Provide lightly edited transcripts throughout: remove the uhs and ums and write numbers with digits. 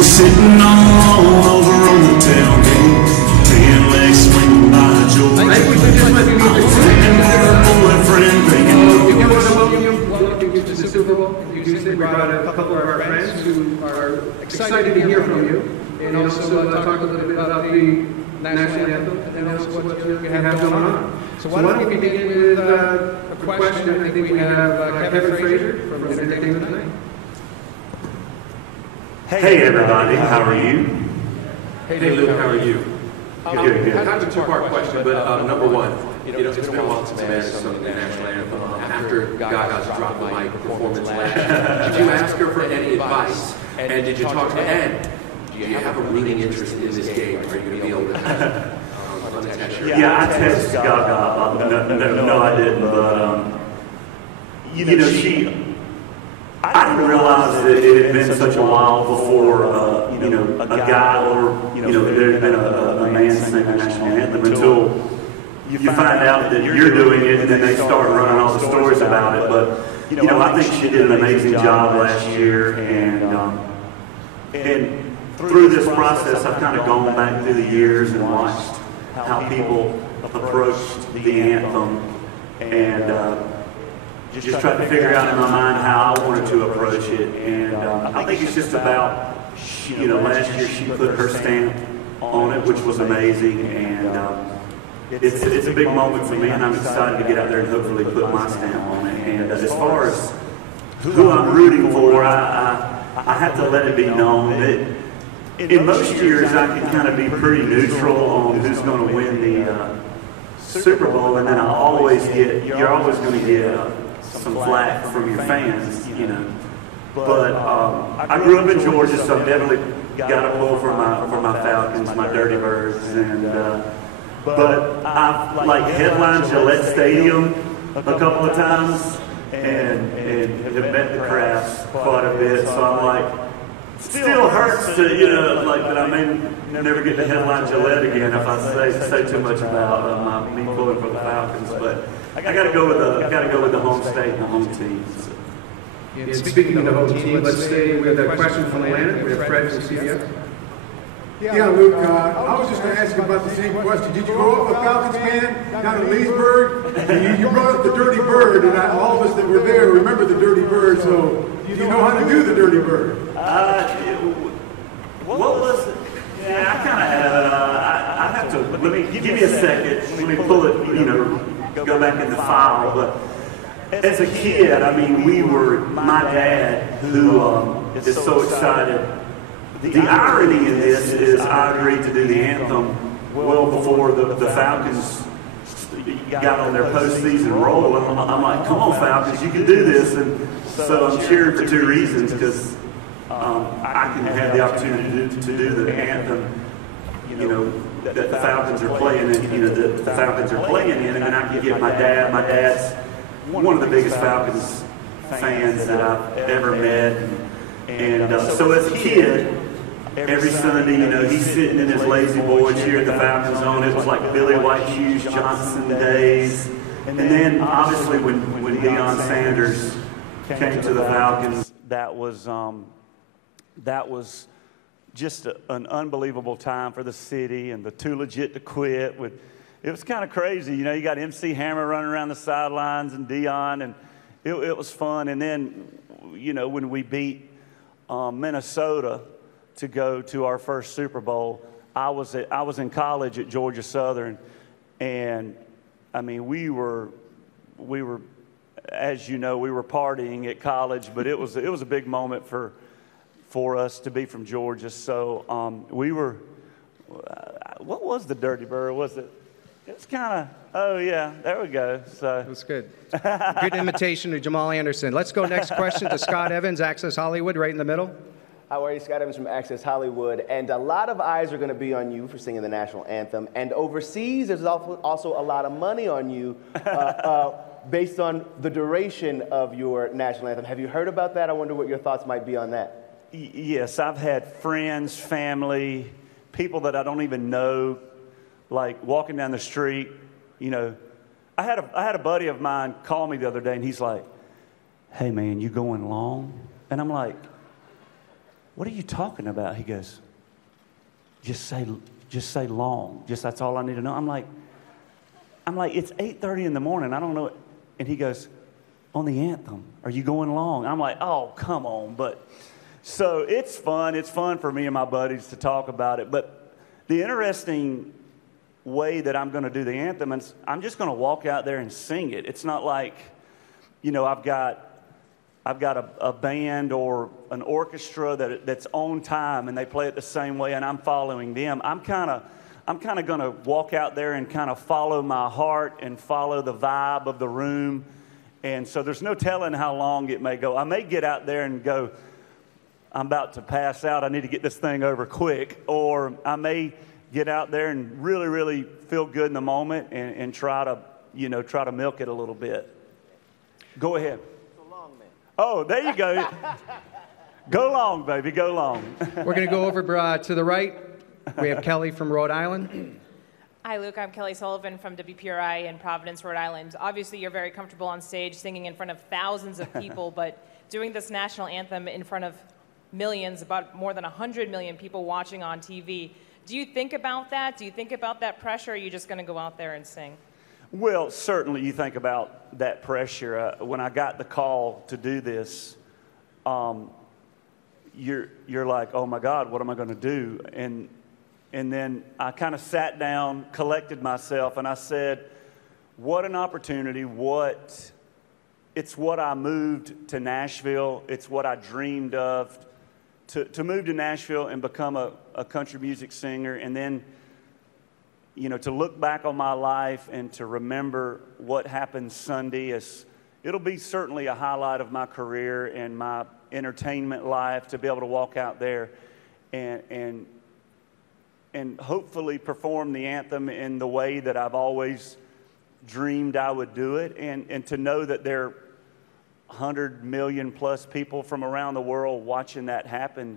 We're sitting all over on the tailgate, 10 legs swinging by Joe. I think we just might be boyfriend thinking. We want to welcome you to the Super Bowl. You just brought a couple of our friends who are excited to hear from you, and also talk a little bit about the national anthem and also what you have going on. So why don't we begin with a question? I think we have Kevin Frazier from Entertainment Tonight. Hey everybody, how are you? Hey Luke, how are you? Good. Kind of a two-part question, but number one, it's been a while since Amanda sung the national anthem. After Gaga's drop the mic performance last year, did you ask her for any advice? And did you talk to Ed? Do you have a rooting interest in this game? Are you going to be able to unattach your... Yeah, I texted Gaga. No, I didn't, but I didn't realize that it had been such a while before, a guy or, there had been a man singing the national anthem until you find out that you're doing it, and then they start running all the stories about it. But, I think she did an amazing job last year, and through this process, I've kind of gone back through the years and watched how people approached the anthem, and just tried to figure out in my mind how I wanted to approach it. And I think it's just about, last year she put her stamp on it, which was amazing. And it's a big moment for me, and I'm excited to get out there and hopefully put my stamp on it. And as far as who I'm rooting for, I have to let it be known that in most years I can kind of be pretty neutral on who's going to win the Super Bowl, and then you're always going to get some flack from your fans, But I grew up in Georgia, so I've definitely got a pull for my Falcons, my Dirty Birds, but I've headlined Gillette Stadium a couple of times and have met the crafts quite a bit. So I'm like, still hurts to that I may never get to headline Gillette again if I say too much about me pulling for the Falcons, but. I got to go with the home state and the home team. So. And speaking of the home team, let's stay with a question from Atlanta. We have Fred from CBS. Yeah, Luke, I was just going to ask you about the same question. Did you grow up a Falcons fan down in Leesburg? And you brought up the Dirty Bird, and all of us that were there remember the Dirty Bird, so do you know how to do the Dirty Bird? What was it? Yeah, I kind of have it. I have to, let me, give me a second. Let me pull it, go back in the file. But as a kid, my dad, who is so excited. The irony in this is I agreed to do the anthem well before the Falcons got on their postseason roll. I'm like, come on, Falcons, you can do this. And so I'm cheering for two reasons, because I can have the opportunity to do the anthem, that the Falcons are playing in, the Falcons are playing in, and then I can get my dad. My dad's one of the biggest Falcons fans that I've ever met, and so as a kid, every Sunday, he's sitting in his lazy boy cheering the Falcons on. It was like Billy White Hughes Johnson days, and then obviously when Deion Sanders came to the Falcons, that was just an unbelievable time for the city, and the Too Legit to Quit. It was kind of crazy, you got MC Hammer running around the sidelines and Deion, and it was fun. And then, when we beat Minnesota to go to our first Super Bowl, I was in college at Georgia Southern, and we were, as you know, we were partying at college, but it was a big moment for us to be from Georgia. So we were, what was the Dirty Bird? Was it? It's kind of, oh yeah, there we go. So it was good. Good imitation of Jamal Anderson. Let's go next question to Scott Evans, Access Hollywood, right in the middle. How are you? Scott Evans from Access Hollywood. And a lot of eyes are going to be on you for singing the national anthem. And overseas, there's also a lot of money on you based on the duration of your national anthem. Have you heard about that? I wonder what your thoughts might be on that. Yes, I've had friends, family, people that I don't even know, like walking down the street, I had a buddy of mine call me the other day, and he's like, "Hey man, you going long?" And I'm like, what are you talking about? He goes, just say long. Just that's all I need to know. I'm like, it's 8:30 in the morning. I don't know. And he goes, on the anthem, are you going long? I'm like, oh, come on. But so it's fun. It's fun for me and my buddies to talk about it. But the interesting way that I'm going to do the anthem is I'm just going to walk out there and sing it. It's not like, you know, I've got a band or an orchestra that's on time and they play it the same way and I'm following them. I'm kind of going to walk out there and kind of follow my heart and follow the vibe of the room. And so there's no telling how long it may go. I may get out there and go, I'm about to pass out. I need to get this thing over quick. Or I may get out there and really, really feel good in the moment and try to milk it a little bit. Go ahead. Oh, there you go. Go long, baby, go long. We're going to go over to the right. We have Kelly from Rhode Island. Hi, Luke. I'm Kelly Sullivan from WPRI in Providence, Rhode Island. Obviously, you're very comfortable on stage singing in front of thousands of people, but doing this national anthem in front of millions, about more than 100 million people watching on TV. Do you think about that? Do you think about that pressure, or are you just going to go out there and sing? Well, certainly you think about that pressure. When I got the call to do this, you're like, oh my God, what am I going to do? And then I kind of sat down, collected myself, and I said, what an opportunity. It's what I moved to Nashville. It's what I dreamed of, to move to Nashville and become a country music singer. And then, you know, to look back on my life and to remember what happened Sunday, it'll be certainly a highlight of my career and my entertainment life to be able to walk out there and hopefully perform the anthem in the way that I've always dreamed I would do it, and to know that there are 100 million plus people from around the world watching that happen.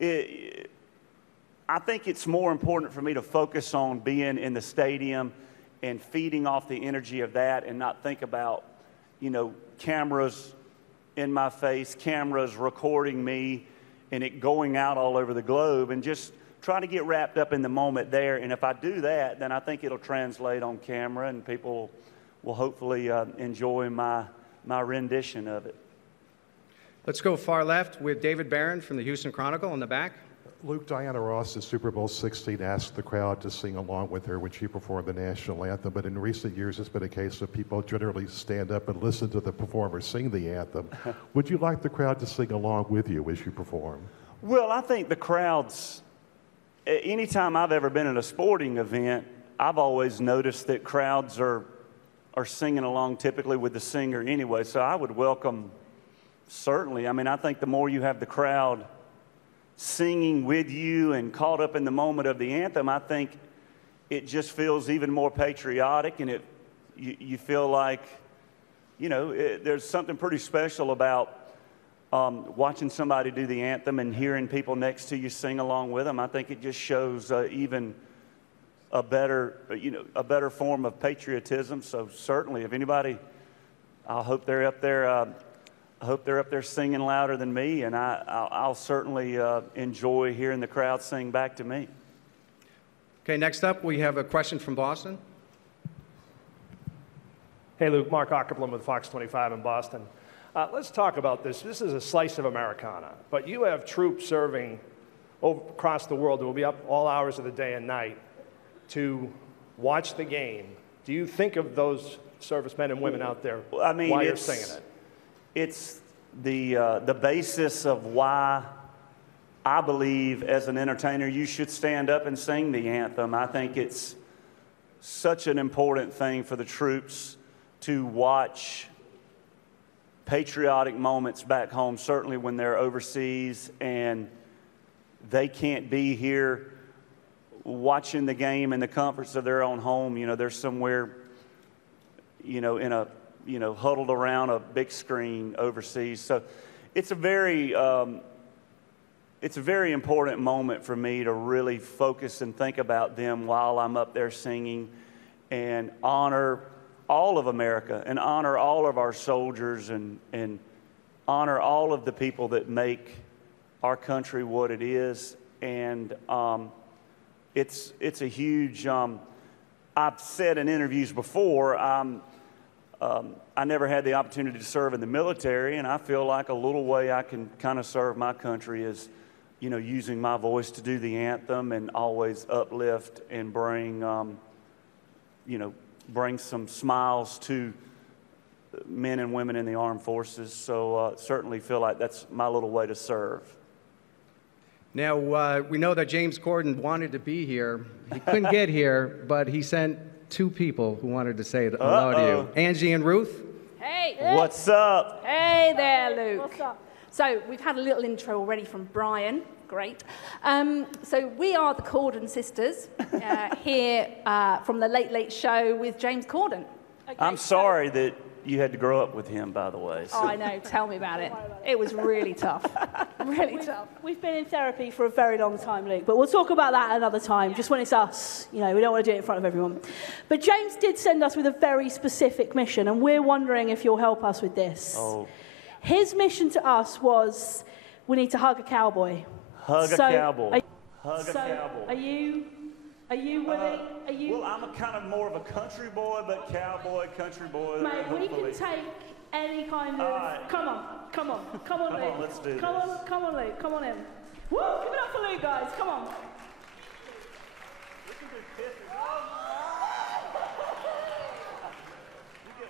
I think it's more important for me to focus on being in the stadium and feeding off the energy of that and not think about, you know, cameras in my face, cameras recording me, and it going out all over the globe, and just try to get wrapped up in the moment there. And if I do that, then I think it'll translate on camera and people will hopefully enjoy my rendition of it. Let's go far left with David Barron from the Houston Chronicle in the back. Luke, Diana Ross at Super Bowl 16 asked the crowd to sing along with her when she performed the national anthem, but in recent years it's been a case of people generally stand up and listen to the performer sing the anthem. Would you like the crowd to sing along with you as you perform? Well, I think the crowds, anytime I've ever been at a sporting event, I've always noticed that crowds are singing along typically with the singer anyway, so I would welcome, certainly. I mean, I think the more you have the crowd singing with you and caught up in the moment of the anthem, I think it just feels even more patriotic, and you feel like, you know, there's something pretty special about watching somebody do the anthem and hearing people next to you sing along with them. I think it just shows even a better form of patriotism. So certainly, if anybody, I hope they're up there. I hope they're up there singing louder than me, and I'll certainly enjoy hearing the crowd sing back to me. Okay, next up we have a question from Boston. Hey, Luke, Mark Ockerblum with Fox 25 in Boston. Let's talk about this. This is a slice of Americana, but you have troops serving across the world who will be up all hours of the day and night to watch the game. Do you think of those servicemen and women out there while you're singing it? It's the basis of why I believe as an entertainer you should stand up and sing the anthem. I think it's such an important thing for the troops to watch patriotic moments back home, certainly when they're overseas and they can't be here watching the game in the comforts of their own home. You know, they're somewhere, you know, huddled around a big screen overseas. So it's a very important moment for me to really focus and think about them while I'm up there singing and honor all of America and honor all of our soldiers and honor all of the people that make our country what it is. And it's a huge, I've said in interviews before, I never had the opportunity to serve in the military, and I feel like a little way I can kind of serve my country is, you know, using my voice to do the anthem and always uplift and bring, you know, bring some smiles to men and women in the armed forces. So certainly feel like that's my little way to serve. Now, we know that James Corden wanted to be here. He couldn't get here, but he sent two people who wanted to say hello to you. Angie and Ruth. Hey. What's up? Hey there, Luke. What's up? So we've had a little intro already from Bryan. Great. So we are the Corden sisters here from the Late Late Show with James Corden. Okay, I'm sorry that you had to grow up with him, by the way. So. Oh, I know. Tell me about it. It was really tough. Really tough. We've been in therapy for a very long time, Luke, but we'll talk about that another time, just when it's us. You know, we don't want to do it in front of everyone. But James did send us with a very specific mission, and we're wondering if you'll help us with this. Oh. His mission to us was, we need to hug a cowboy. Hug a cowboy. Hug a so cowboy. Are you willing? Are you? Well, I'm a kind of more of a country boy, but cowboy, country boy. Mate, we hopefully. can take any kind of. Right. Come on, Luke. Come on, let's do come this. on, come on, Luke. Come on in. Woo! Give it up for Luke, guys. Come on.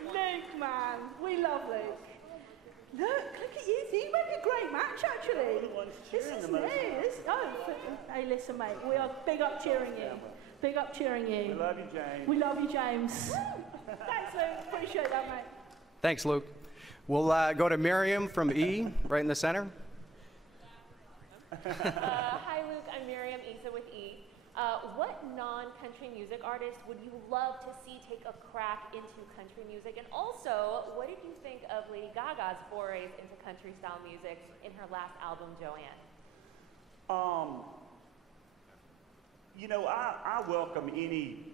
Luke, man, we love Luke. Look at you. You make a great match, actually. This is new. Hey, listen, mate. We are big up cheering you. Big up cheering you. We love you, James. We love you, James. Thanks, Luke. Appreciate that, mate. Thanks, Luke. We'll go to Miriam from E, right in the center. Hi, Luke. I'm Miriam Issa with E. What non-country music artist would you love to see take a crack into country music? And also, what did you think of Lady Gaga's forays into country-style music in her last album, Joanne? You know, I welcome any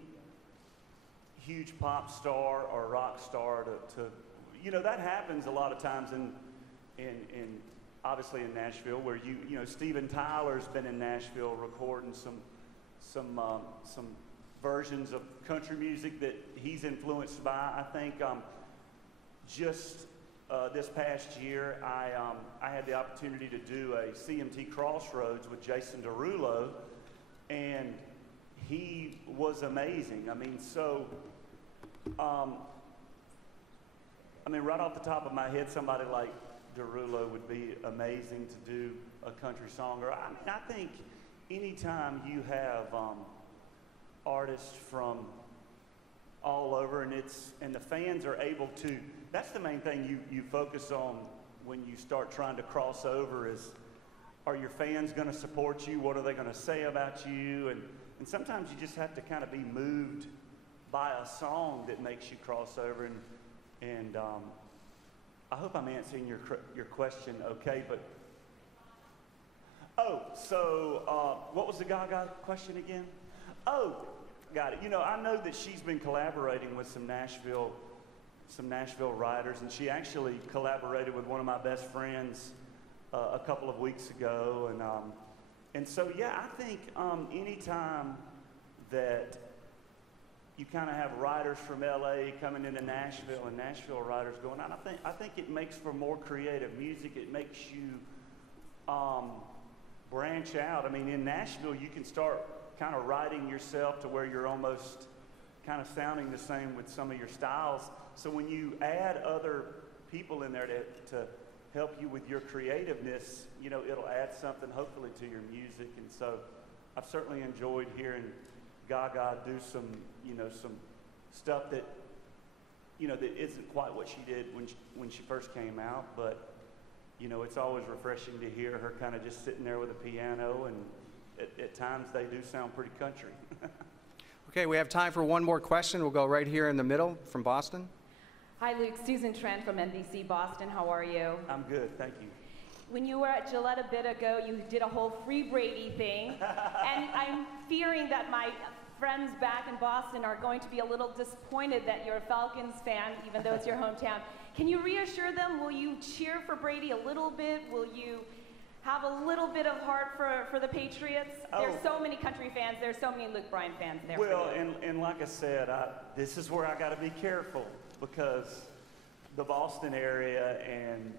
huge pop star or rock star to you know, that happens a lot of times in obviously in Nashville, where you know, Steven Tyler's been in Nashville recording some versions of country music that he's influenced by. I think just this past year, I had the opportunity to do a CMT Crossroads with Jason Derulo, and he was amazing. I mean, so, I mean, right off the top of my head, somebody like Derulo would be amazing to do a country song. Or I mean, I think anytime you have artists from all over, and the fans are able to, that's the main thing you focus on when you start trying to cross over is, are your fans going to support you? What are they going to say about you? And sometimes you just have to kind of be moved by a song that makes you cross over. And I hope I'm answering your question okay, but what was the Gaga question again? Oh, got it. You know, I know that she's been collaborating with some Nashville writers, and she actually collaborated with one of my best friends a couple of weeks ago, and so yeah, I think anytime that you kind of have writers from LA coming into Nashville and Nashville writers going on, I think it makes for more creative music. It makes you branch out. I mean, in Nashville, you can start kind of writing yourself to where you're almost kind of sounding the same with some of your styles. So when you add other people in there to help you with your creativeness, you know, it'll add something hopefully to your music. And so I've certainly enjoyed hearing Gaga do some stuff that, you know, that isn't quite what she did when she first came out, but, you know, it's always refreshing to hear her kind of just sitting there with a piano, and at times they do sound pretty country. Okay, we have time for one more question. We'll go right here in the middle from Boston. Hi, Luke. Susan Trent from NBC Boston. How are you? I'm good, thank you. When you were at Gillette a bit ago, you did a whole Free Brady thing, and I'm fearing that my friends back in Boston are going to be a little disappointed that you're a Falcons fan, even though it's your hometown. Can you reassure them? Will you cheer for Brady a little bit? have a little bit of heart for the Patriots? There's so many country fans. There's so many Luke Bryan fans there. Well, and like I said, this is where I got to be careful because the Boston area and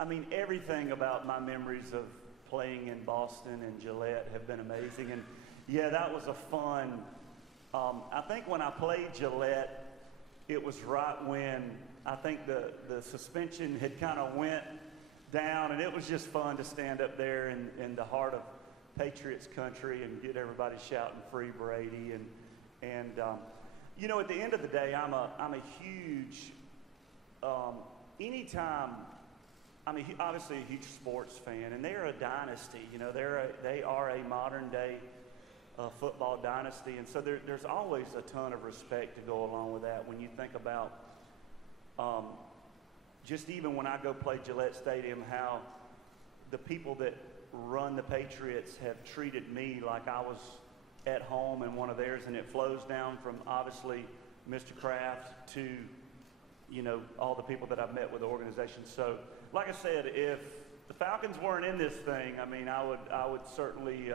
I mean everything about my memories of playing in Boston and Gillette have been amazing. And yeah, that was a fun. I think when I played Gillette, it was right when I think the suspension had kind of went down, and it was just fun to stand up there in the heart of Patriots country and get everybody shouting "Free Brady." And you know, at the end of the day, I'm a huge anytime. I'm obviously a huge sports fan, and they're a dynasty. You know, they are a modern day football dynasty, and so there's always a ton of respect to go along with that. When you think about just even when I go play Gillette Stadium, how the people that run the Patriots have treated me like I was at home in one of theirs, and it flows down from obviously Mr. Kraft to, you know, all the people that I've met with the organization. So, like I said, if the Falcons weren't in this thing, I mean, I would certainly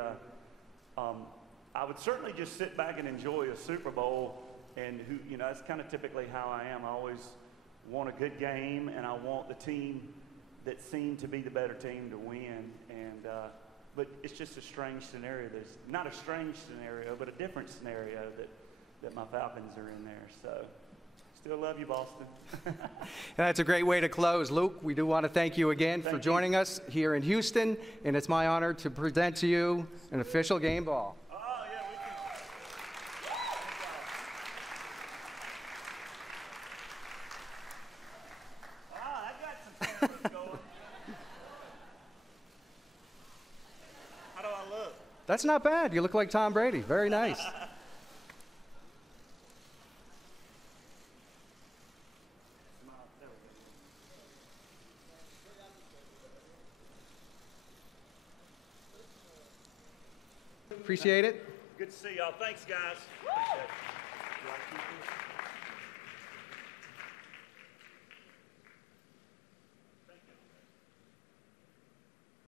just sit back and enjoy a Super Bowl, and you know, that's kind of typically how I am. I always want a good game, and I want the team that seemed to be the better team to win. And but it's just a strange scenario. There's not a strange scenario, but a different scenario that my Falcons are in there. So still love you, Boston. That's a great way to close. Luke, we do want to thank you again for joining us here in Houston, and it's my honor to present to you an official game ball. How do I look? That's not bad. You look like Tom Brady. Very nice. Appreciate it. Good to see y'all. Thanks, guys. Appreciate it.